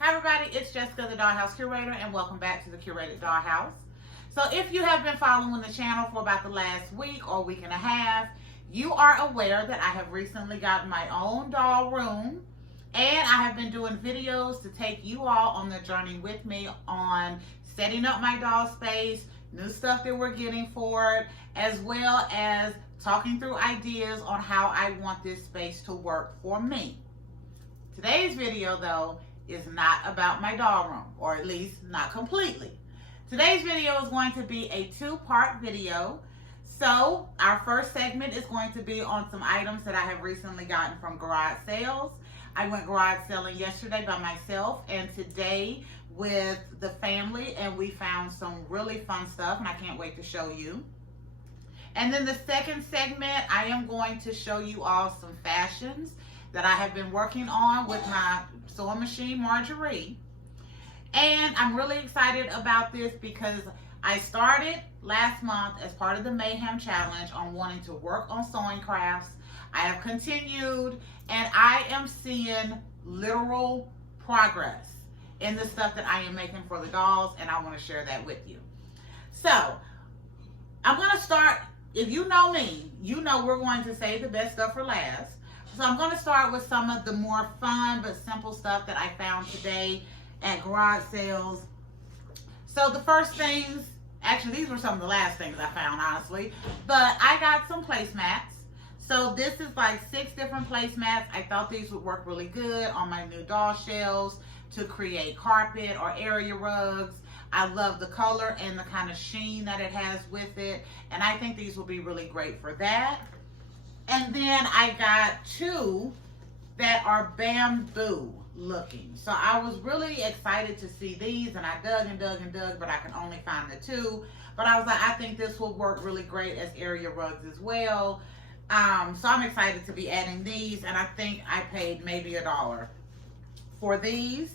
Hi everybody, it's Jessica the Dollhouse Curator and welcome back to the Curated Dollhouse. So if you have been following the channel for about the last week or week and a half, you are aware that I have recently gotten my own doll room and I have been doing videos to take you all on the journey with me on setting up my doll space, new stuff that we're getting for it, as well as talking through ideas on how I want this space to work for me. Today's video though is not about my doll room, or at least not completely. Today's video is going to be a two-part video. So our first segment is going to be on some items that I have recently gotten from garage sales. I went garage selling yesterday by myself and today with the family, and we found some really fun stuff and I can't wait to show you. And then the second segment, I am going to show you all some fashions that I have been working on with my sewing machine, Marjorie. And I'm really excited about this because I started last month as part of the Mayhem Challenge on wanting to work on sewing crafts. I have continued and I am seeing literal progress in the stuff that I am making for the dolls, and I want to share that with you. So I'm going to start, if you know me, you know we're going to save the best stuff for last. So I'm going to start with some of the more fun but simple stuff that I found today at garage sales. So the first things, actually these were some of the last things I found honestly, but I got some placemats. So this is like 6 different placemats. I thought these would work really good on my new doll shelves to create carpet or area rugs. I love the color and the kind of sheen that it has with it, and I think these will be really great for that. And then I got 2 that are bamboo looking. So I was really excited to see these, and I dug and dug and dug, but I can only find the 2. But I was like, I think this will work really great as area rugs as well. So I'm excited to be adding these, and I think I paid maybe $1 for these.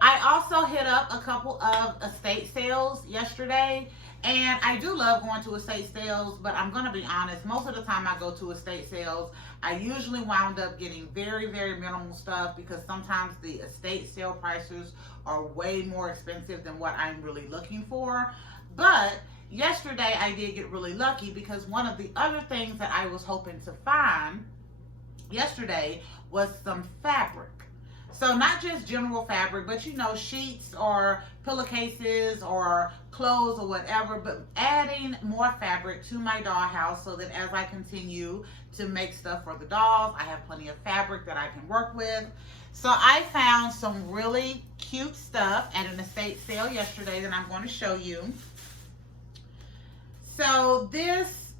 I also hit up a couple of estate sales yesterday. And I do love going to estate sales, but I'm going to be honest, most of the time I go to estate sales, I usually wound up getting very, very minimal stuff because sometimes the estate sale prices are way more expensive than what I'm really looking for. But yesterday I did get really lucky because one of the other things that I was hoping to find yesterday was some fabric. So not just general fabric, but you know, sheets or pillowcases or clothes or whatever, but adding more fabric to my dollhouse so that as I continue to make stuff for the dolls, I have plenty of fabric that I can work with. So I found some really cute stuff at an estate sale yesterday that I'm going to show you. So this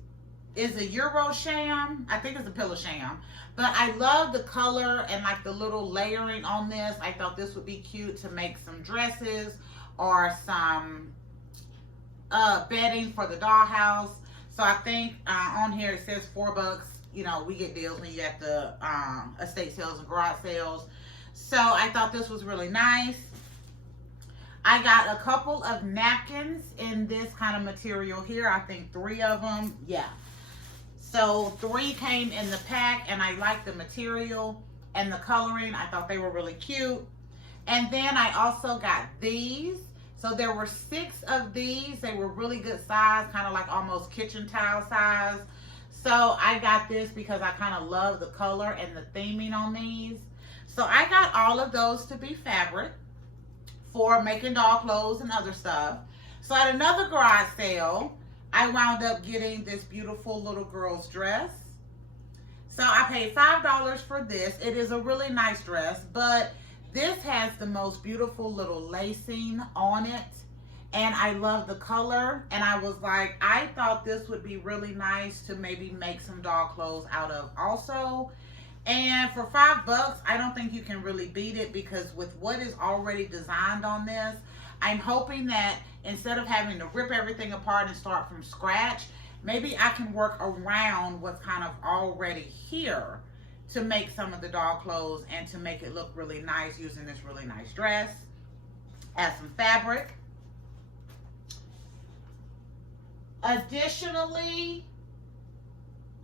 is a Euro sham. I think it's a pillow sham. But I love the color and like the little layering on this. I thought this would be cute to make some dresses or some bedding for the dollhouse. So I think on here it says $4. You know, we get deals when you get the estate sales and garage sales. So I thought this was really nice. I got a couple of napkins in this kind of material here. I think 3 of them. Yeah. So 3 came in the pack, and I like the material and the coloring. I thought they were really cute. And then I also got these. So there were 6 of these. They were really good size, kind of like almost kitchen towel size. So I got this because I kind of love the color and the theming on these. So I got all of those to be fabric for making doll clothes and other stuff. So at another garage sale, I wound up getting this beautiful little girl's dress. So I paid $5 for this. It is a really nice dress, but this has the most beautiful little lacing on it. And I love the color. And I was like, I thought this would be really nice to maybe make some doll clothes out of also. And for $5, I don't think you can really beat it because with what is already designed on this, I'm hoping that instead of having to rip everything apart and start from scratch, maybe I can work around what's kind of already here to make some of the doll clothes and to make it look really nice using this really nice dress. Add some fabric. Additionally,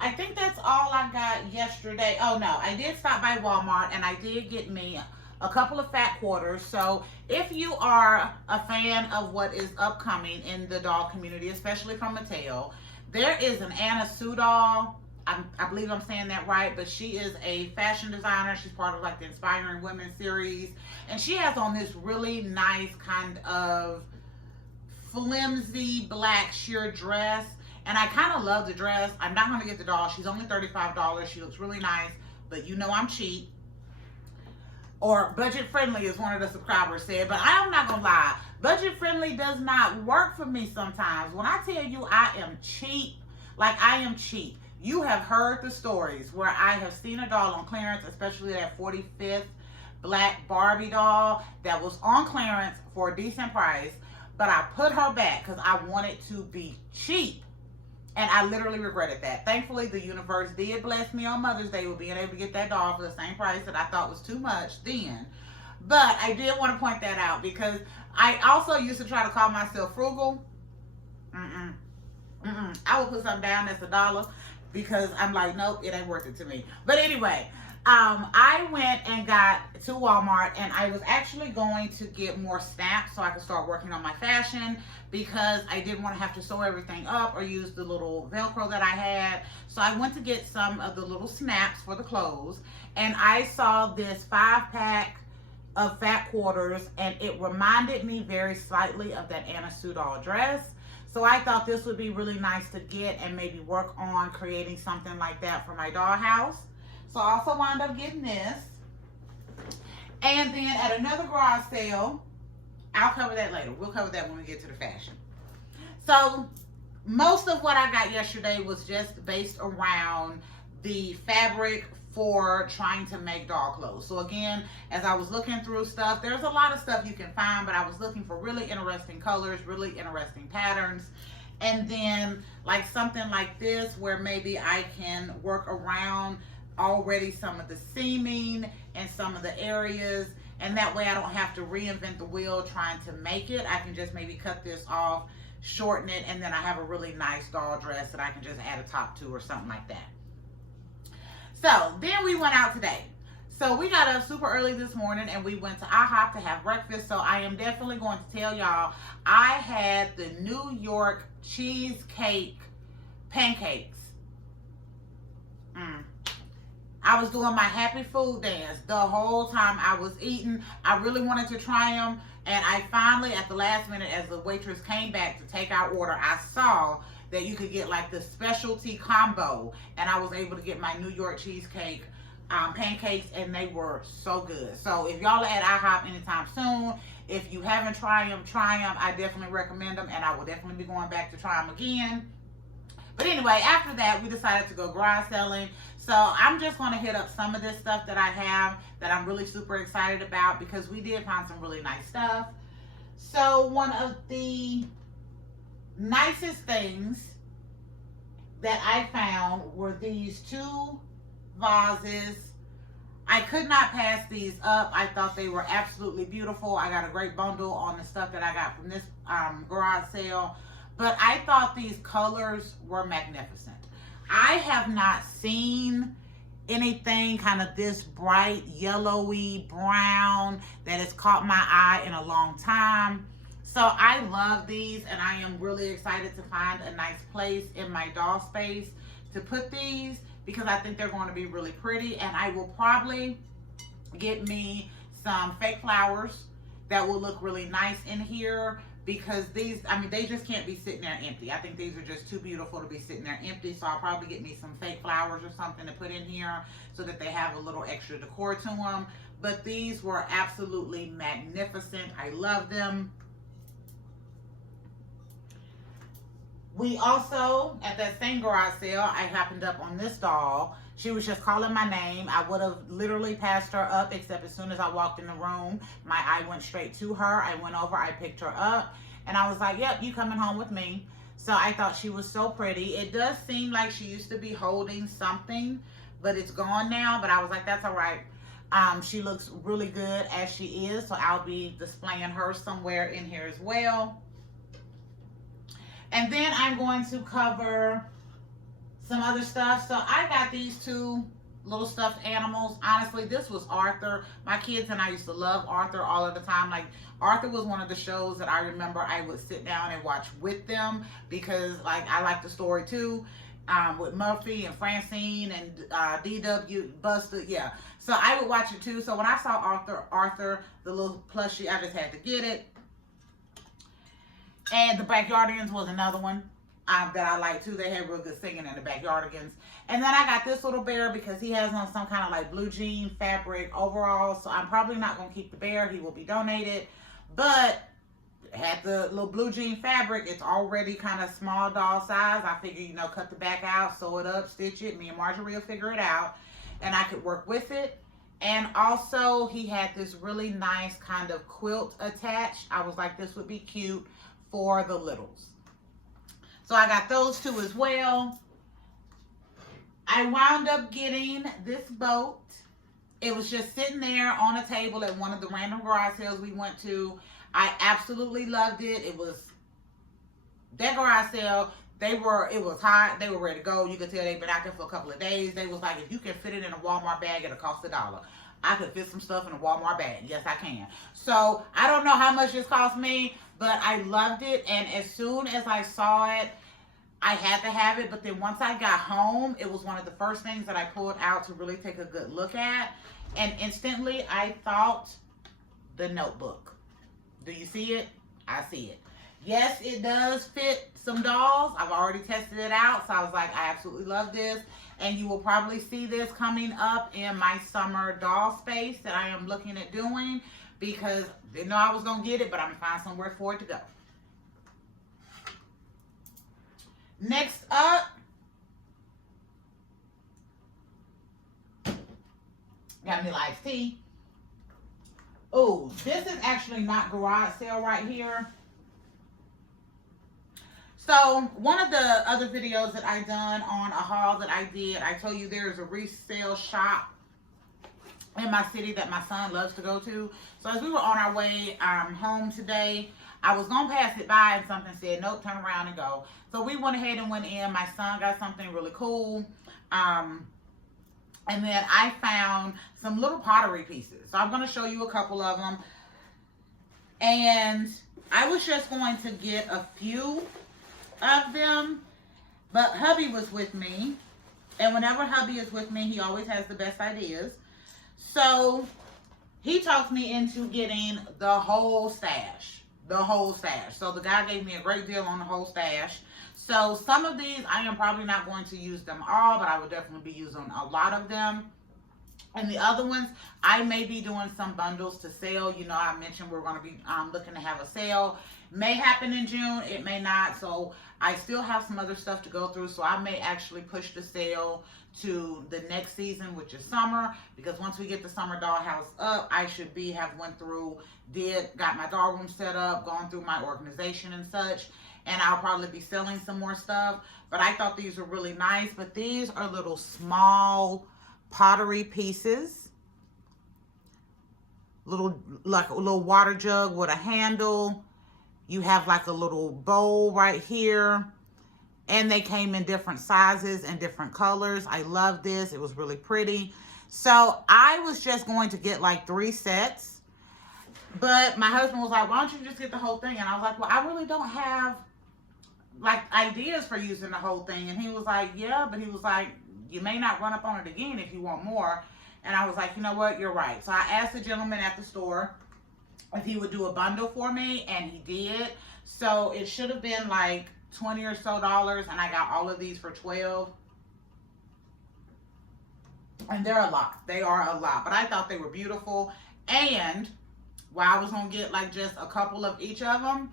I think that's all I got yesterday. Oh no, I did stop by Walmart and I did get me a couple of fat quarters. So if you are a fan of what is upcoming in the doll community, especially from Mattel, there is an Anna Sue doll. I believe I'm saying that right, but she is a fashion designer. She's part of like the Inspiring Women series. And she has on this really nice kind of flimsy black sheer dress. And I kind of love the dress. I'm not going to get the doll. She's only $35. She looks really nice, but you know I'm cheap. Or budget friendly, as one of the subscribers said. But I'm not going to lie. Budget friendly does not work for me sometimes. When I tell you I am cheap, like I am cheap. You have heard the stories where I have seen a doll on clearance, especially that 45th black Barbie doll that was on clearance for a decent price, but I put her back because I wanted to be cheap. And I literally regretted that. Thankfully, the universe did bless me on Mother's Day with being able to get that doll for the same price that I thought was too much then. But I did want to point that out because I also used to try to call myself frugal. I would put something down that's $1 because I'm like, nope, it ain't worth it to me. But anyway, I went and got to Walmart, and I was actually going to get more snaps so I could start working on my fashion because I didn't want to have to sew everything up or use the little Velcro that I had. So I went to get some of the little snaps for the clothes, and I saw this 5-pack of fat quarters, and it reminded me very slightly of that Anna Sue doll dress. So I thought this would be really nice to get and maybe work on creating something like that for my dollhouse. So I also wound up getting this. And then at another garage sale, I'll cover that later. We'll cover that when we get to the fashion. So most of what I got yesterday was just based around the fabric for trying to make doll clothes. So again, as I was looking through stuff, there's a lot of stuff you can find, but I was looking for really interesting colors, really interesting patterns. And then like something like this where maybe I can work around already some of the seaming and some of the areas, and that way I don't have to reinvent the wheel trying to make it. I can just maybe cut this off, shorten it, and then I have a really nice doll dress that I can just add a top to or something like that. So then we went out today. So we got up super early this morning and we went to IHOP to have breakfast. So I am definitely going to tell y'all, I had the New York cheesecake pancakes. I was doing my happy food dance the whole time I was eating. I really wanted to try them. And I finally, at the last minute, as the waitress came back to take our order, I saw that you could get like the specialty combo, and I was able to get my New York cheesecake pancakes, and they were so good. So if y'all are at IHOP anytime soon, if you haven't tried them, try them. I definitely recommend them, and I will definitely be going back to try them again. But anyway, after that, we decided to go garage selling. So I'm just going to hit up some of this stuff that I have that I'm really super excited about because we did find some really nice stuff. So one of the nicest things that I found were these 2 vases. I could not pass these up. I thought they were absolutely beautiful. I got a great bundle on the stuff that I got from this garage sale. But I thought these colors were magnificent. I have not seen anything kind of this bright, yellowy, brown that has caught my eye in a long time. So I love these, and I am really excited to find a nice place in my doll space to put these because I think they're going to be really pretty. And I will probably get me some fake flowers that will look really nice in here because these, I mean, they just can't be sitting there empty. I think these are just too beautiful to be sitting there empty. So I'll probably get me some fake flowers or something to put in here so that they have a little extra decor to them. But these were absolutely magnificent. I love them. We also, at that same garage sale, I happened up on this doll. She was just calling my name. I would have literally passed her up, except as soon as I walked in the room, my eye went straight to her. I went over, I picked her up, and I was like, yep, you coming home with me. So I thought she was so pretty. It does seem like she used to be holding something, but it's gone now. But I was like, that's all right. She looks really good as she is, so I'll be displaying her somewhere in here as well. And then I'm going to cover some other stuff. So I got these 2 little stuffed animals. Honestly, this was Arthur. My kids and I used to love Arthur all of the time. Like, Arthur was one of the shows that I remember I would sit down and watch with them because, like, I like the story too. With Murphy and Francine and D.W. Buster, yeah. So I would watch it too. So when I saw Arthur, the little plushie, I just had to get it. And the Backyardigans was another one that I like too. They had real good singing in the Backyardigans. And then I got this little bear because he has on some kind of like blue jean fabric overall. So I'm probably not going to keep the bear. He will be donated. But had the little blue jean fabric. It's already kind of small doll size. I figure, you know, cut the back out, sew it up, stitch it. Me and Marjorie will figure it out. And I could work with it. And also he had this really nice kind of quilt attached. I was like, this would be cute for the littles. So I got those two as well. I wound up getting this boat. It was just sitting there on a table at one of the random garage sales we went to. I absolutely loved it. It was that garage sale. It was hot. They were ready to go. You could tell they'd been out there for a couple of days. They was like, if you can fit it in a Walmart bag, it'll cost $1. I could fit some stuff in a Walmart bag. Yes, I can. So I don't know how much this cost me, but I loved it. And as soon as I saw it, I had to have it. But then once I got home, it was one of the first things that I pulled out to really take a good look at. And instantly I thought The Notebook. Do you see it? I see it. Yes, it does fit some dolls. I've already tested it out. So I was like, I absolutely love this. And you will probably see this coming up in my summer doll space that I am looking at doing. Because I didn't know I was going to get it, but I'm going to find somewhere for it to go. Next up, got me iced tea. Oh, this is actually not garage sale right here. So one of the other videos that I done on a haul that I did, I told you there's a resale shop in my city that my son loves to go to. So as we were on our way home today, I was going to pass it by and something said, nope, turn around and go. So we went ahead and went in. My son got something really cool. And then I found some little pottery pieces. So I'm going to show you a couple of them. And I was just going to get a few of them. But hubby was with me. And whenever hubby is with me, he always has the best ideas. So he talked me into getting the whole stash. The whole stash. So the guy gave me a great deal on the whole stash. So some of these, I am probably not going to use them all, but I would definitely be using a lot of them. And the other ones, I may be doing some bundles to sell. You know, I mentioned we're going to be looking to have a sale. May happen in June. It may not. So I still have some other stuff to go through. So I may actually push the sale to the next season, which is summer. Because once we get the summer dollhouse up, I should have went through, got my doll room set up, gone through my organization and such. And I'll probably be selling some more stuff. But I thought these were really nice. But these are little small pottery pieces. Like a little water jug with a handle. You have like a little bowl right here. And they came in different sizes and different colors. I love this. It was really pretty. So I was just going to get like 3 sets. But my husband was like, why don't you just get the whole thing? And I was like, well, I really don't have like ideas for using the whole thing. And he was like, yeah, but he was like, you may not run up on it again if you want more. And I was like, you know what, you're right. So I asked the gentleman at the store if he would do a bundle for me, and he did. So it should have been like $20 or so, and I got all of these for $12. And they're a lot. They are a lot. But I thought they were beautiful. And while I was going to get like just a couple of each of them,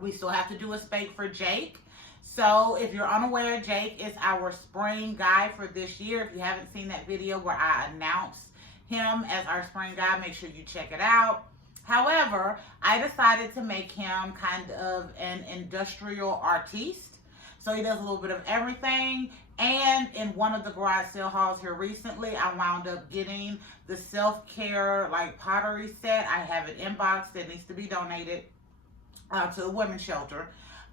we still have to do a spake for Jake. So if you're unaware, Jake is our spring guy for this year. If you haven't seen that video where I announced him as our spring guy, make sure you check it out. However, I decided to make him kind of an industrial artiste. So he does a little bit of everything. And in one of the garage sale hauls here recently, I wound up getting the self-care like pottery set. I have it inboxed. It needs to be donated to the women's shelter.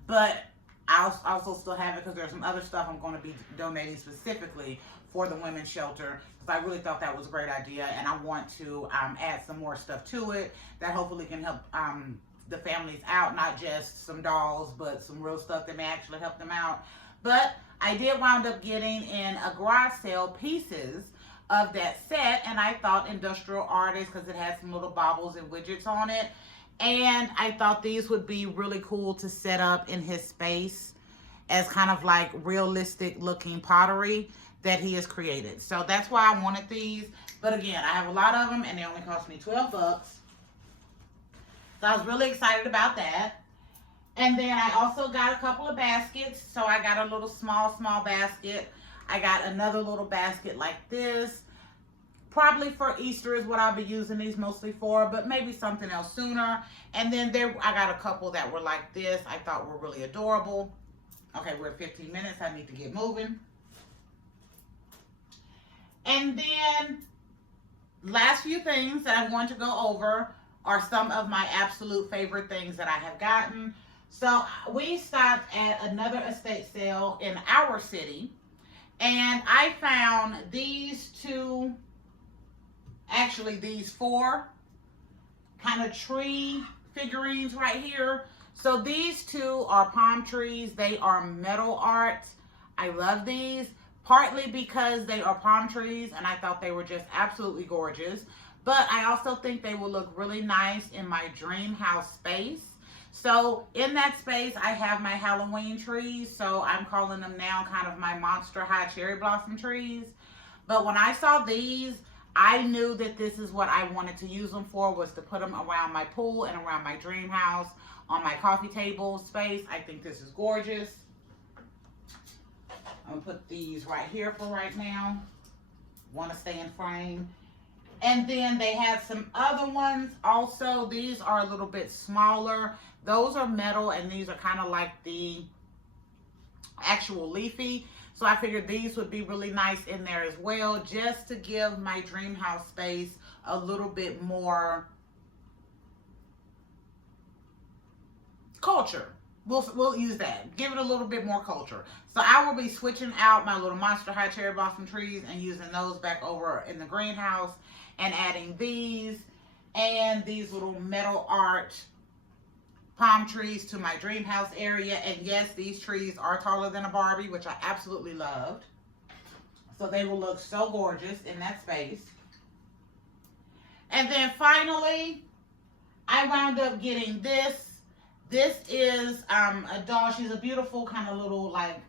But I'll also still have it because there's some other stuff I'm going to be donating specifically for the women's shelter, because I really thought that was a great idea, and I want to add some more stuff to it that hopefully can help the families out, not just some dolls, but some real stuff that may actually help them out. But I did wind up getting in a garage sale pieces of that set, and I thought Industrial Artist, because it has some little baubles and widgets on it, and I thought these would be really cool to set up in his space as kind of like realistic looking pottery that he has created. So that's why I wanted these. But again, I have a lot of them and they only cost me 12 bucks. So I was really excited about that. And then I also got a couple of baskets. So I got a little small basket. I got another little basket like this. Probably for Easter is what I'll be using these mostly for, but maybe something else sooner. And then I got a couple that were like this. I thought were really adorable. Okay, we're at 15 minutes. I need to get moving. And then last few things that I'm going to go over are some of my absolute favorite things that I have gotten. So we stopped at another estate sale in our city, and I found these four kind of tree figurines right here. So these two are palm trees. They are metal art. I love these, partly because they are palm trees and I thought they were just absolutely gorgeous. But I also think they will look really nice in my dream house space. So in that space, I have my Halloween trees. So I'm calling them now kind of my Monster High Cherry Blossom trees. But when I saw these, I knew that this is what I wanted to use them for, was to put them around my pool and around my dream house, on my coffee table space. I think this is gorgeous. I'm gonna put these right here for right now. Want to stay in frame. And then they had some other ones also. These are a little bit smaller. Those are metal, and these are kind of like the actual leafy. So I figured these would be really nice in there as well, just to give my dream house space a little bit more culture. We'll use that. Give it a little bit more culture. So I will be switching out my little Monster High Cherry Blossom trees and using those back over in the greenhouse, and adding these and these little metal art palm trees to my dream house area. And yes, these trees are taller than a Barbie, which I absolutely loved. So they will look so gorgeous in that space. And then finally, I wound up getting this. This is a doll. She's a beautiful kind of little like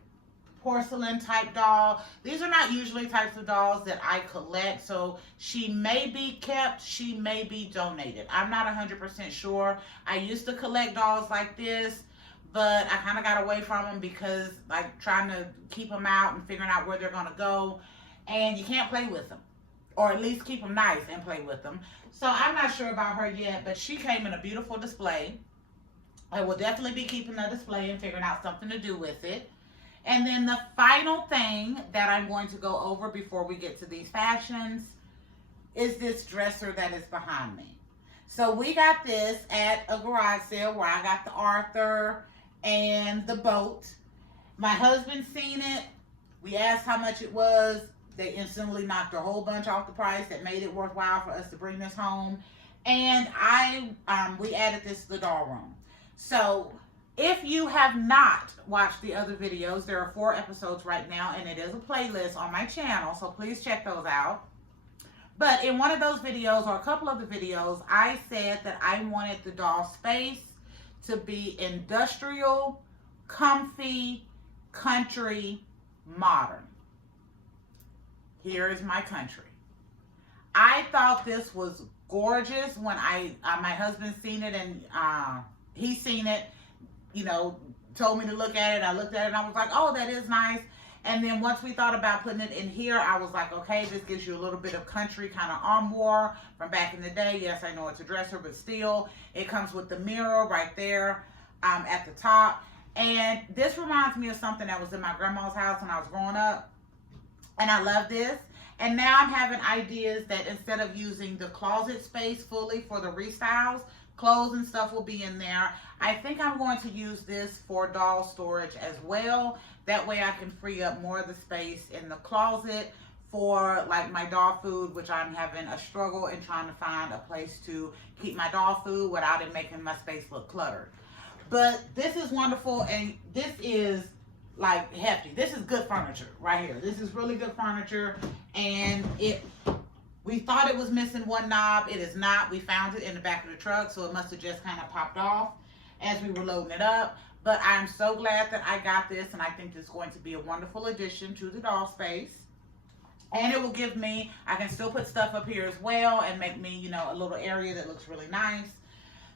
porcelain type doll. These are not usually types of dolls that I collect, so she may be kept, she may be donated. I'm not 100% sure. I used to collect dolls like this, but I kind of got away from them because like trying to keep them out and figuring out where they're going to go, and you can't play with them, or at least keep them nice and play with them. So I'm not sure about her yet, but she came in a beautiful display. I will definitely be keeping the display and figuring out something to do with it. And then the final thing that I'm going to go over before we get to these fashions is this dresser that is behind me. So we got this at a garage sale where I got the Arthur and the boat. My husband seen it. We asked how much it was. They instantly knocked a whole bunch off the price that made it worthwhile for us to bring this home. And we added this to the doll room. So if you have not watched the other videos, there are 4 episodes right now, and it is a playlist on my channel, so please check those out. But in one of those videos, or a couple of the videos, I said that I wanted the doll space to be industrial, comfy, country, modern. Here is my country. I thought this was gorgeous when my husband seen it, and he seen it, you know, told me to look at it. I looked at it and I was like, oh, that is nice. And then once we thought about putting it in here, I was like, okay, this gives you a little bit of country kind of armoire from back in the day. Yes, I know it's a dresser, but still, it comes with the mirror right there at the top. And this reminds me of something that was in my grandma's house when I was growing up. And I love this. And now I'm having ideas that instead of using the closet space fully for the restyles, clothes and stuff will be in there. I think I'm going to use this for doll storage as well. That way I can free up more of the space in the closet for like my dog food, which I'm having a struggle in trying to find a place to keep my dog food without it making my space look cluttered. But this is wonderful, and this is like hefty. This is good furniture right here. This is really good furniture, and we thought it was missing one knob. It is not. We found it in the back of the truck, so it must have just kind of popped off as we were loading it up. But I'm so glad that I got this, and I think this is going to be a wonderful addition to the doll space. And it will give me, I can still put stuff up here as well and make me, you know, a little area that looks really nice.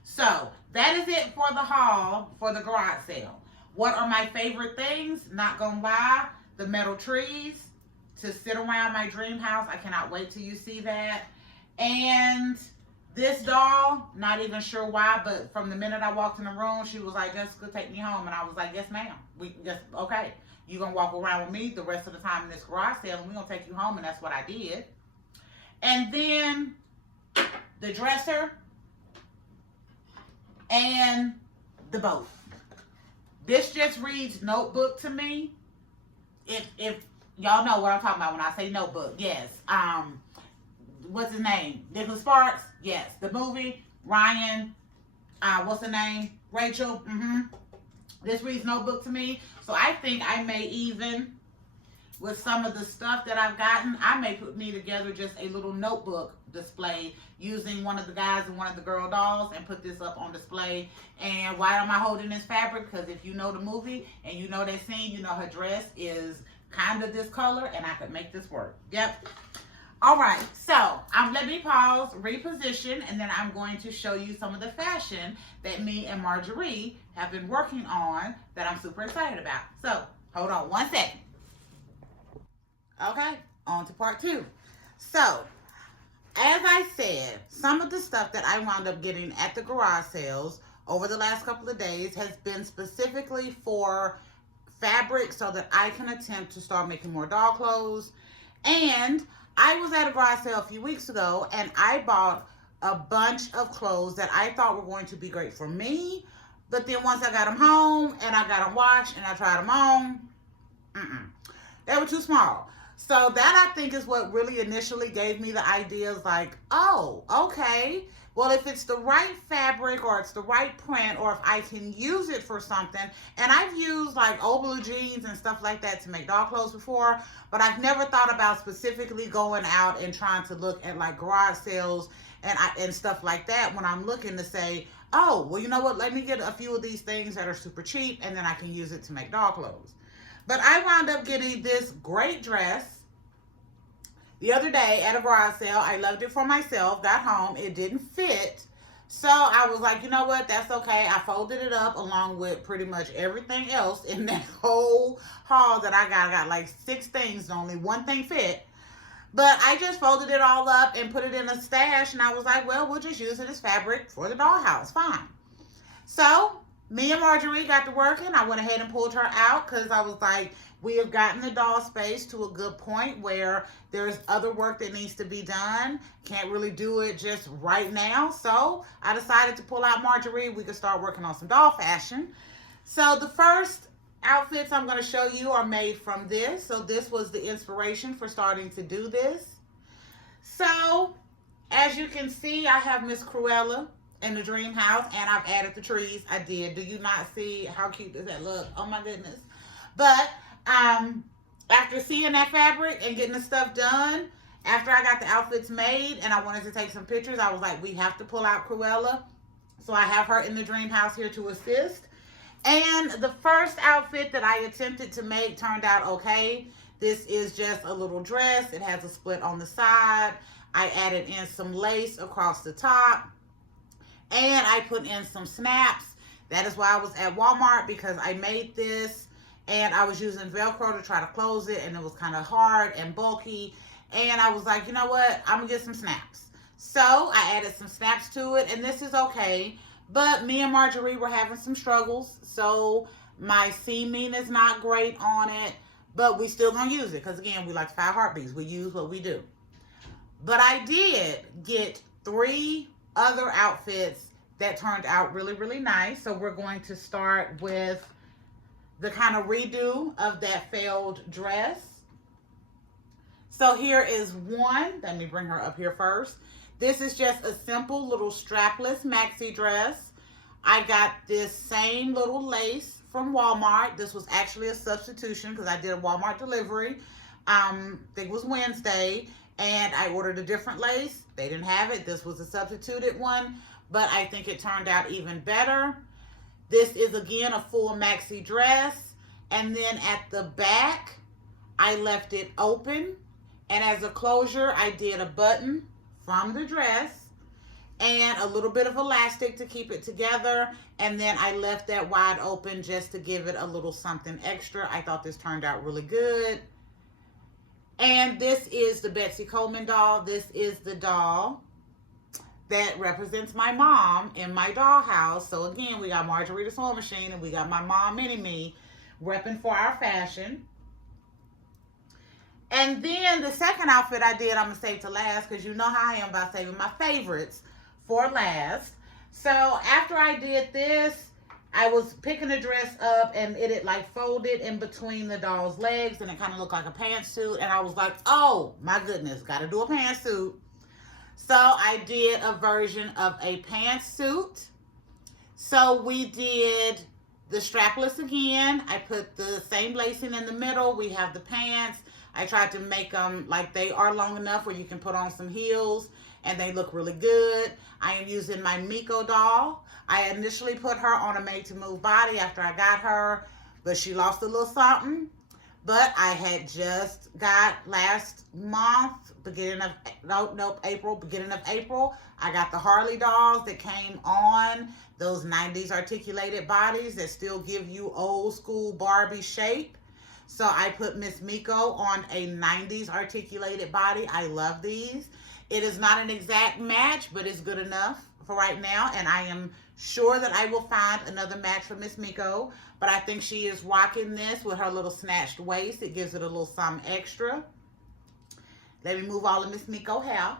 So that is it for the haul for the garage sale. What are my favorite things? Not gonna lie, the metal trees to sit around my dream house. I cannot wait till you see that. And this doll, not even sure why, but from the minute I walked in the room, she was like, Jessica, take me home. And I was like, yes, ma'am. We just, okay. You're going to walk around with me the rest of the time in this garage sale, and we're going to take you home, and that's what I did. And then the dresser and the boat. This just reads notebook to me. If y'all know what I'm talking about when I say notebook, yes. What's his name? Nicholas Sparks, yes. The movie, Ryan, what's the name? Rachel, This reads notebook to me. So I think I may even, with some of the stuff that I've gotten, I may put me together just a little notebook display using one of the guys and one of the girl dolls and put this up on display. And why am I holding this fabric? Because if you know the movie and you know that scene, you know her dress is kind of this color, and I could make this work. Yep. All right, so let me pause, reposition, and then I'm going to show you some of the fashion that me and Marjorie have been working on that I'm super excited about. So hold on one second. Okay, on to part 2. So as I said, some of the stuff that I wound up getting at the garage sales over the last couple of days has been specifically for fabric so that I can attempt to start making more doll clothes. And I was at a garage sale a few weeks ago, and I bought a bunch of clothes that I thought were going to be great for me. But then once I got them home and I got them washed and I tried them on, they were too small. So that, I think, is what really initially gave me the ideas like, oh, okay, well, if it's the right fabric or it's the right print, or if I can use it for something. And I've used like old blue jeans and stuff like that to make doll clothes before, but I've never thought about specifically going out and trying to look at like garage sales and stuff like that when I'm looking to say, oh, well, you know what, let me get a few of these things that are super cheap and then I can use it to make doll clothes. But I wound up getting this great dress the other day at a garage sale. I loved it for myself, got home, it didn't fit. So I was like, you know what, that's okay. I folded it up along with pretty much everything else in that whole haul that I got. I got like 6 things, only one thing fit. But I just folded it all up and put it in a stash, and I was like, well, we'll just use it as fabric for the dollhouse, fine. So me and Marjorie got to working. I went ahead and pulled her out because I was like, we have gotten the doll space to a good point where there's other work that needs to be done. Can't really do it just right now. So I decided to pull out Marjorie. We could start working on some doll fashion. So the first outfits I'm going to show you are made from this. So this was the inspiration for starting to do this. So as you can see, I have Miss Cruella in the dream house, and I've added the trees. I did. Do you not see how cute does that look? Oh my goodness. But after seeing that fabric and getting the stuff done, after I got the outfits made and I wanted to take some pictures, I was like, we have to pull out Cruella. So I have her in the dream house here to assist. And the first outfit that I attempted to make turned out okay. This is just a little dress. It has a split on the side. I added in some lace across the top. And I put in some snaps. That is why I was at Walmart, because I made this and I was using Velcro to try to close it, and it was kind of hard and bulky. And I was like, you know what? I'm going to get some snaps. So I added some snaps to it, and this is okay. But me and Marjorie were having some struggles. So my seaming is not great on it, but we still going to use it. Because again, we like 5 heartbeats. We use what we do. But I did get 3 other outfits that turned out really, really nice. So we're going to start with the kind of redo of that failed dress. So here is one. Let me bring her up here first. This is just a simple little strapless maxi dress. I got this same little lace from Walmart. This was actually a substitution because I did a Walmart delivery. I think it was Wednesday, and I ordered a different lace. They didn't have it. This was a substituted one, but I think it turned out even better. This is, again, a full maxi dress, and then at the back, I left it open, and as a closure, I did a button from the dress and a little bit of elastic to keep it together, and then I left that wide open just to give it a little something extra. I thought this turned out really good. And this is the Betsy Coleman doll. This is the doll that represents my mom in my dollhouse. So again, we got Marjorie the Sewing Machine, and we got my mom, Mini-Me, repping for our fashion. And then the second outfit I did, I'm going to save to last, because you know how I am about saving my favorites for last. So after I did this, I was picking the dress up, and it had like folded in between the doll's legs, and it kind of looked like a pantsuit. And I was like, oh my goodness, got to do a pantsuit. So I did a version of a pantsuit. So we did the strapless again. I put the same lacing in the middle. We have the pants. I tried to make them like they are long enough where you can put on some heels, and they look really good. I am using my Miko doll. I initially put her on a made to move body after I got her, but she lost a little something. But I had just got last month, beginning of April, I got the Harley dolls that came on, those 90s articulated bodies that still give you old school Barbie shape. So I put Miss Miko on a 90s articulated body. I love these. It is not an exact match, but it's good enough for right now. And I am sure that I will find another match for Miss Miko. But I think she is rocking this with her little snatched waist. It gives it a little something extra. Let me move all of Miss Miko hair.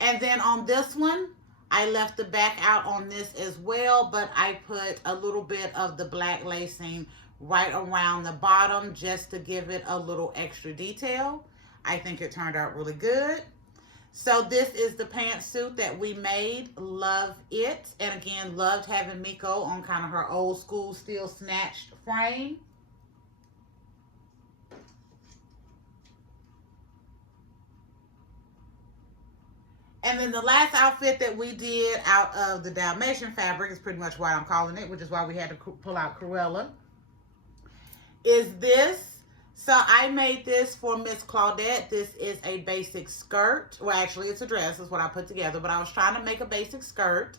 And then on this one, I left the back out on this as well, but I put a little bit of the black lacing right around the bottom just to give it a little extra detail. I think it turned out really good. So this is the pantsuit that we made. Love it. And again, loved having Miko on kind of her old school steel snatched frame. And then the last outfit that we did out of the Dalmatian fabric is pretty much what I'm calling it, which is why we had to pull out Cruella, is this. So I made this for Miss Claudette. This is a basic skirt. Well, actually, it's a dress is what I put together, but I was trying to make a basic skirt,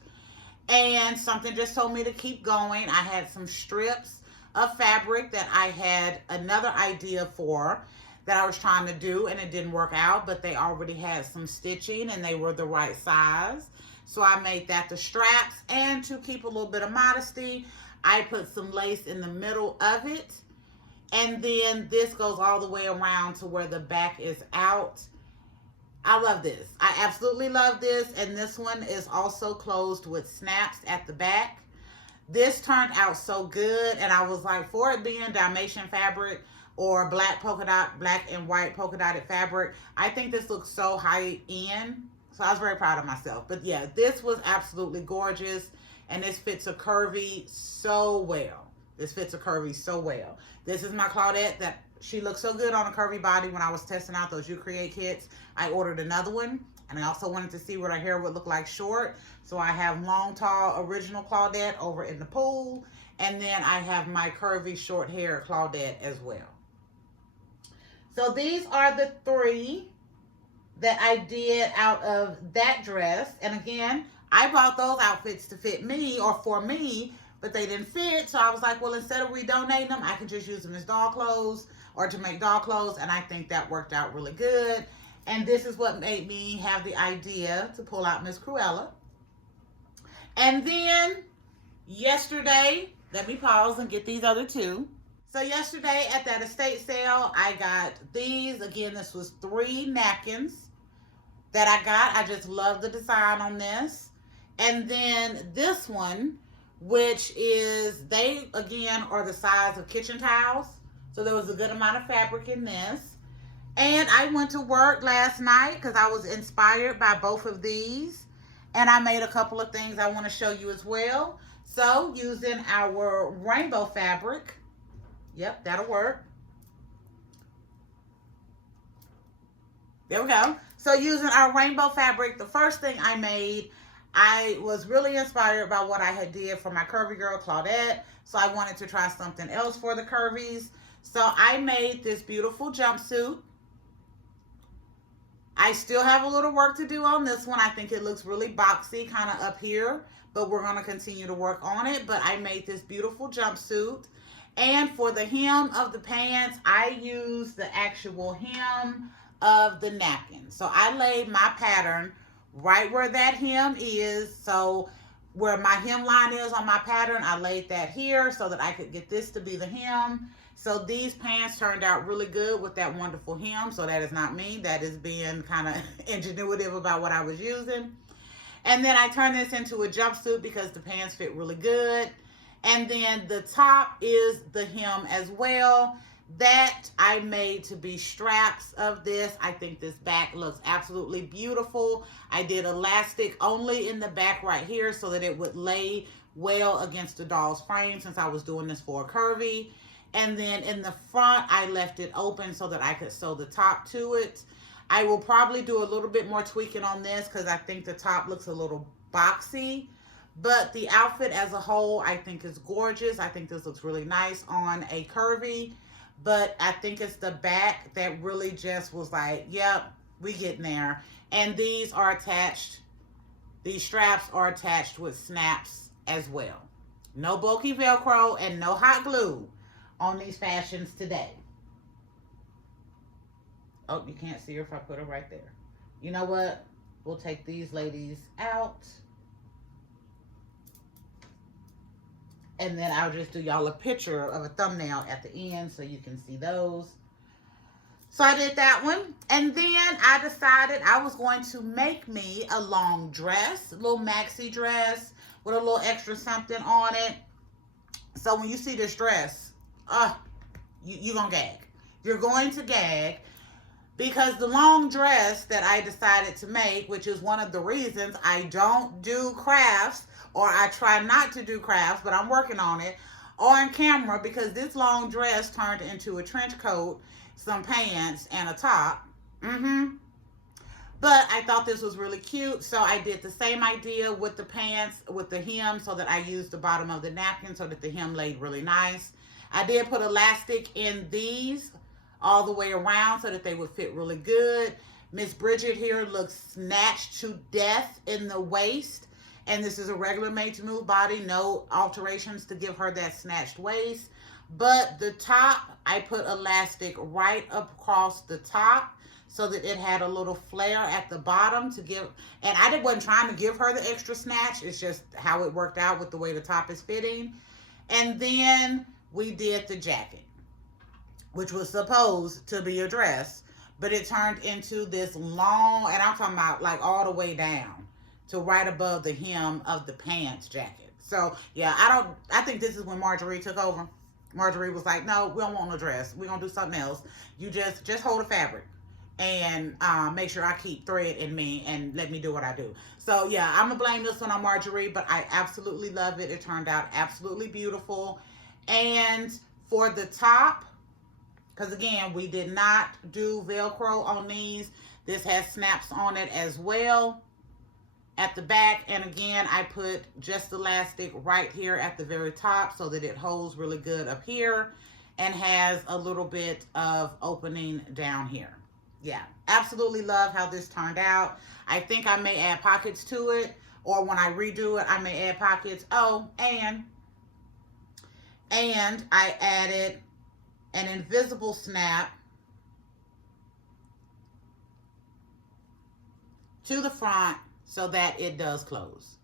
and something just told me to keep going. I had some strips of fabric that I had another idea for that I was trying to do, and it didn't work out, but they already had some stitching, and they were the right size. So I made that the straps, and to keep a little bit of modesty, I put some lace in the middle of it. And then this goes all the way around to where the back is out. I love this. I absolutely love this. And this one is also closed with snaps at the back. This turned out so good. And I was like, for it being Dalmatian fabric or black and white polka dotted fabric, I think this looks so high end. So I was very proud of myself. But yeah, this was absolutely gorgeous. And this fits a curvy so well. This fits a curvy so well. This is my Claudette that she looked so good on a curvy body when I was testing out those You Create kits. I ordered another one, and I also wanted to see what her hair would look like short. So I have long, tall, original Claudette over in the pool, and then I have my curvy, short hair Claudette as well. So these are the three that I did out of that dress. And again, I bought those outfits to fit me or for me, but they didn't fit. So I was like, well, instead of redonating them, I can just use them as doll clothes or to make doll clothes. And I think that worked out really good. And this is what made me have the idea to pull out Miss Cruella. And then yesterday, let me pause and get these other two. So yesterday at that estate sale, I got these. Again, this was 3 napkins that I got. I just love the design on this. And then this one, which is, they again are the size of kitchen towels. So there was a good amount of fabric in this. And I went to work last night because I was inspired by both of these. And I made a couple of things I want to show you as well. So using our rainbow fabric, yep, that'll work. There we go. So using our rainbow fabric, the first thing I made, I was really inspired by what I had did for my curvy girl Claudette. So I wanted to try something else for the curvies. So I made this beautiful jumpsuit. I still have a little work to do on this one. I think it looks really boxy kind of up here, but we're going to continue to work on it. But I made this beautiful jumpsuit. And for the hem of the pants, I used the actual hem of the napkin. So I laid my pattern right where that hem is. So where my hemline is on my pattern, I laid that here so that I could get this to be the hem. So these pants turned out really good with that wonderful hem. So that is not me. That is being kind of ingenuitive about what I was using. And then I turned this into a jumpsuit because the pants fit really good. And then the top is the hem as well. That I made to be straps of this. I think this back looks absolutely beautiful. I did elastic only in the back right here so that it would lay well against the doll's frame since I was doing this for a curvy. And then in the front, I left it open so that I could sew the top to it. I will probably do a little bit more tweaking on this because I think the top looks a little boxy. But the outfit as a whole, I think is gorgeous. I think this looks really nice on a curvy. But I think it's the back that really just was like, yep, we getting there. And these are attached, these straps are attached with snaps as well. No bulky Velcro and no hot glue on these fashions today. Oh, you can't see her if I put her right there. You know what? We'll take these ladies out. And then I'll just do y'all a picture of a thumbnail at the end so you can see those. So I did that one. And then I decided I was going to make me a long dress, a little maxi dress with a little extra something on it. So when you see this dress, you're going to gag. You're going to gag because the long dress that I decided to make, which is one of the reasons I don't do crafts, or I try not to do crafts, but I'm working on it, on camera, because this long dress turned into a trench coat, some pants, and a top. But I thought this was really cute, so I did the same idea with the pants, with the hem, so that I used the bottom of the napkin so that the hem laid really nice. I did put elastic in these all the way around so that they would fit really good. Miss Bridget here looks snatched to death in the waist. And this is a regular made to move body, no alterations to give her that snatched waist. But the top, I put elastic right across the top so that it had a little flare at the bottom to give, and I wasn't trying to give her the extra snatch. It's just how it worked out with the way the top is fitting. And then we did the jacket, which was supposed to be a dress, but it turned into this long, and I'm talking about like all the way down to right above the hem of the pants jacket. So yeah, I think this is when Marjorie took over. Marjorie was like, no, we don't want no dress. We're gonna do something else. You just hold the fabric and make sure I keep thread in me and let me do what I do. So yeah, I'm gonna blame this one on Marjorie, but I absolutely love it. It turned out absolutely beautiful. And for the top, because again, we did not do Velcro on these. This has snaps on it as well at the back. And again, I put just elastic right here at the very top so that it holds really good up here and has a little bit of opening down here. Yeah, absolutely love how this turned out. I think I may add pockets to it, or when I redo it, I may add pockets. Oh, and I added an invisible snap to the front so that it does close.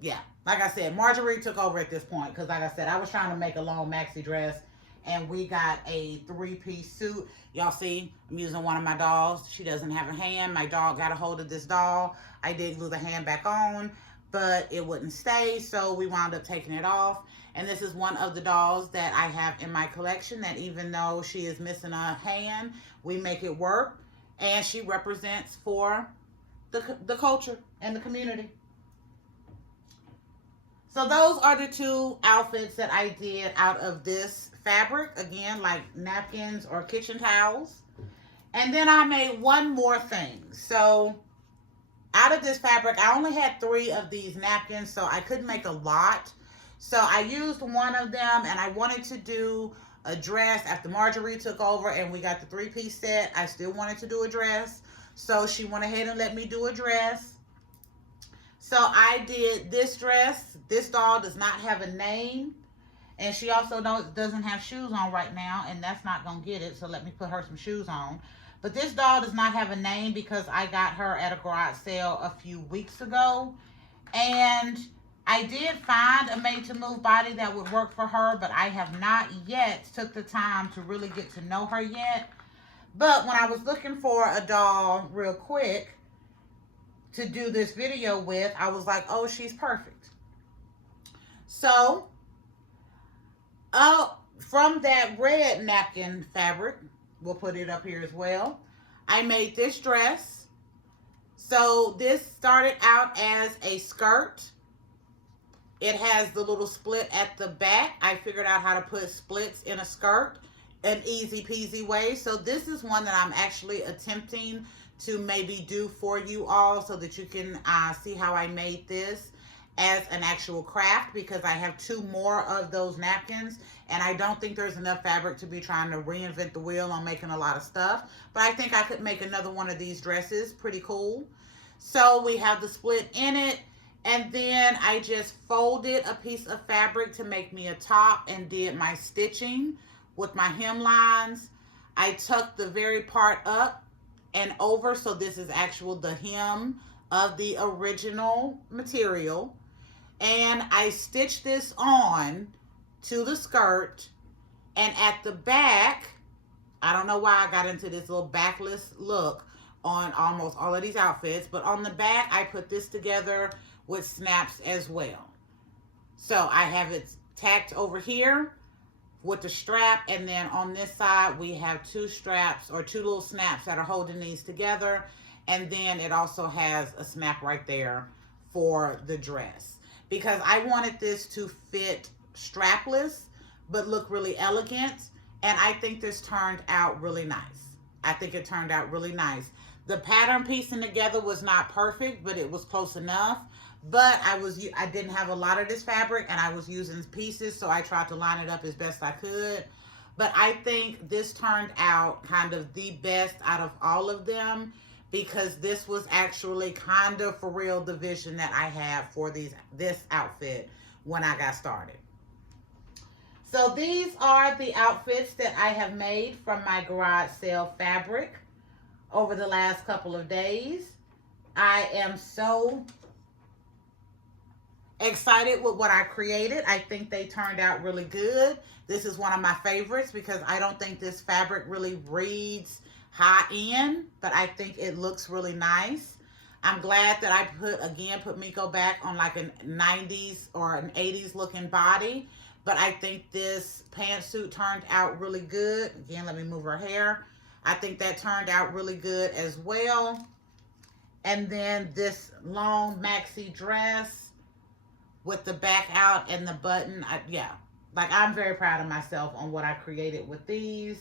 Yeah, like I said, Marjorie took over at this point because like I said, I was trying to make a long maxi dress and we got a 3-piece suit. Y'all see, I'm using one of my dolls. She doesn't have a hand. My dog got a hold of this doll. I did glue the hand back on, but it wouldn't stay, so we wound up taking it off. And this is one of the dolls that I have in my collection that even though she is missing a hand, we make it work. And she represents for the culture and the community. So those are the two outfits that I did out of this fabric. Again, like napkins or kitchen towels. And then I made one more thing. So out of this fabric, I only had 3 of these napkins, so I couldn't make a lot. So I used one of them, and I wanted to do a dress after Marjorie took over and we got the 3-piece set. I still wanted to do a dress, so she went ahead and let me do a dress. So I did this dress. This doll does not have a name, and she also doesn't have shoes on right now, and that's not gonna get it, so let me put her some shoes on. But this doll does not have a name because I got her at a garage sale a few weeks ago, and I did find a made-to-move body that would work for her, but I have not yet took the time to really get to know her yet. But when I was looking for a doll real quick to do this video with, I was like, oh, she's perfect. So, from that red napkin fabric, we'll put it up here as well, I made this dress. So this started out as a skirt. It has the little split at the back. I figured out how to put splits in a skirt an easy peasy way. So this is one that I'm actually attempting to maybe do for you all so that you can see how I made this as an actual craft, because I have 2 more of those napkins and I don't think there's enough fabric to be trying to reinvent the wheel on making a lot of stuff. But I think I could make another one of these dresses pretty cool. So we have the split in it. And then I just folded a piece of fabric to make me a top and did my stitching with my hemlines. I tucked the very part up and over, so this is the hem of the original material. And I stitched this on to the skirt. And at the back, I don't know why I got into this little backless look on almost all of these outfits, but on the back, I put this together with snaps as well. So I have it tacked over here with the strap, and then on this side we have 2 straps or 2 little snaps that are holding these together, and then it also has a snap right there for the dress, because I wanted this to fit strapless but look really elegant, and I think this turned out really nice. I think it turned out really nice. The pattern piecing together was not perfect, but it was close enough. But I didn't have a lot of this fabric, and I was using pieces, so I tried to line it up as best I could. But I think this turned out kind of the best out of all of them, because this was actually kind of for real the vision that I had for this outfit when I got started. So these are the outfits that I have made from my garage sale fabric over the last couple of days. I am so excited with what I created. I think they turned out really good. This is one of my favorites because I don't think this fabric really reads high end, but I think it looks really nice. I'm glad that I put Miko back on like a 90s or an 80s looking body, but I think this pantsuit turned out really good. Again, let me move her hair. I think that turned out really good as well. And then this long maxi dress with the back out and the button. I'm very proud of myself on what I created with these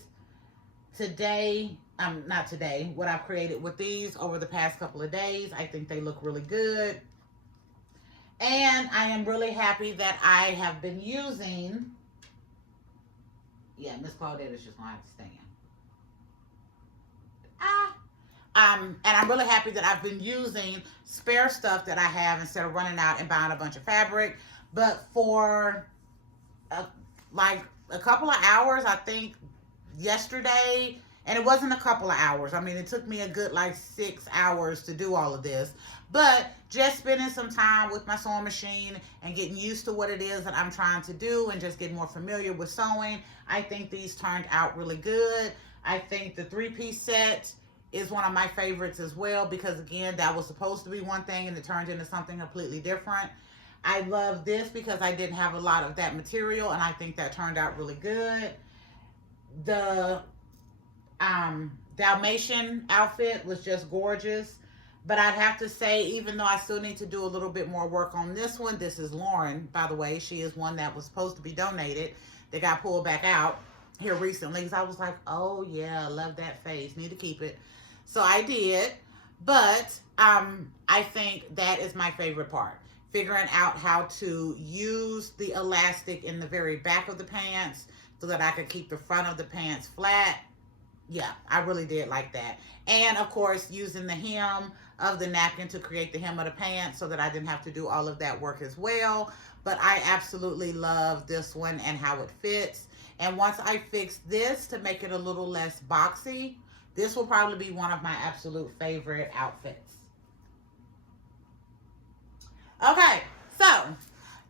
what I've created with these over the past couple of days. I think they look really good. And I am really happy that I have been using, Miss Claudette is just going to have to stand. And I'm really happy that I've been using spare stuff that I have instead of running out and buying a bunch of fabric. But for like a couple of hours, I think yesterday, and it wasn't a couple of hours. I mean, it took me a good like 6 hours to do all of this. But just spending some time with my sewing machine and getting used to what it is that I'm trying to do and just getting more familiar with sewing, I think these turned out really good. I think the 3-piece set is one of my favorites as well, because again, that was supposed to be one thing and it turned into something completely different. I love this because I didn't have a lot of that material, and I think that turned out really good. The Dalmatian outfit was just gorgeous. But I'd have to say, even though I still need to do a little bit more work on this one, this is Lauren, by the way. She is one that was supposed to be donated that got pulled back out here recently. Because I was like, oh, yeah, I love that face. Need to keep it. So I did. But I think that is my favorite part. Figuring out how to use the elastic in the very back of the pants so that I could keep the front of the pants flat. Yeah, I really did like that. And of course, using the hem of the napkin to create the hem of the pants so that I didn't have to do all of that work as well. But I absolutely love this one and how it fits. And once I fix this to make it a little less boxy, this will probably be one of my absolute favorite outfits. Okay, so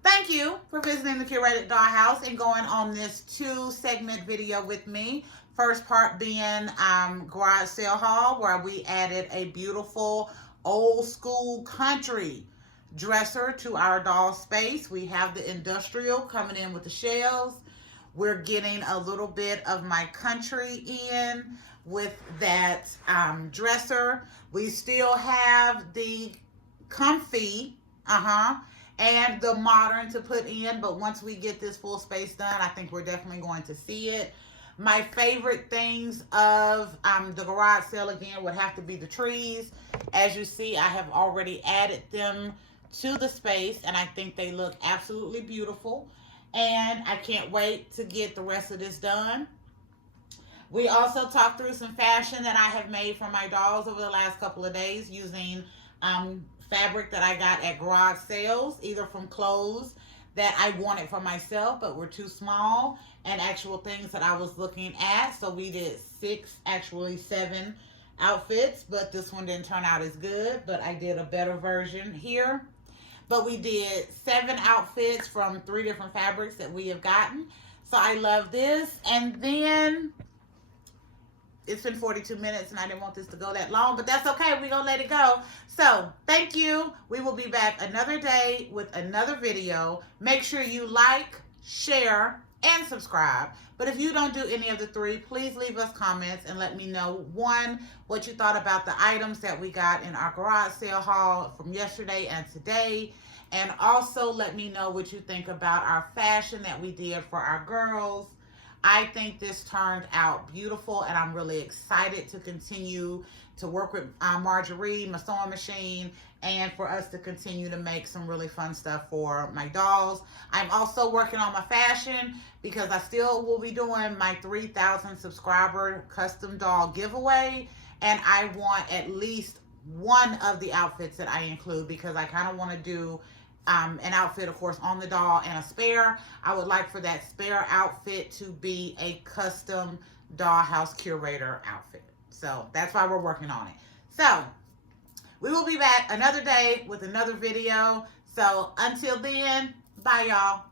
thank you for visiting the Curated Dollhouse and going on this 2-segment video with me. First part being garage sale haul, where we added a beautiful old school country dresser to our doll space. We have the industrial coming in with the shelves. We're getting a little bit of my country in with that dresser. We still have the comfy, and the modern to put in, but once we get this full space done, I think we're definitely going to see it. My favorite things of the garage sale, again, would have to be the trees. As you see, I have already added them to the space, and I think they look absolutely beautiful. And I can't wait to get the rest of this done. We also talked through some fashion that I have made for my dolls over the last couple of days using fabric that I got at garage sales, either from clothes that I wanted for myself but were too small, and actual things that I was looking at. So we did 7 outfits, but this one didn't turn out as good, but I did a better version here. But we did 7 outfits from 3 different fabrics that we have gotten. So I love this. And then it's been 42 minutes and I didn't want this to go that long, but that's okay. We're going to let it go. So thank you. We will be back another day with another video. Make sure you like, share, and subscribe. But if you don't do any of the 3, please leave us comments and let me know, 1, what you thought about the items that we got in our garage sale haul from yesterday and today. And also let me know what you think about our fashion that we did for our girls. I think this turned out beautiful, and I'm really excited to continue to work with Marjorie, my sewing machine, and for us to continue to make some really fun stuff for my dolls. I'm also working on my fashion because I still will be doing my 3,000 subscriber custom doll giveaway, and I want at least one of the outfits that I include because I kind of want to do an outfit, of course, on the doll and a spare. I would like for that spare outfit to be a custom Dollhouse Curator outfit. So that's why we're working on it. So we will be back another day with another video. So until then, bye y'all.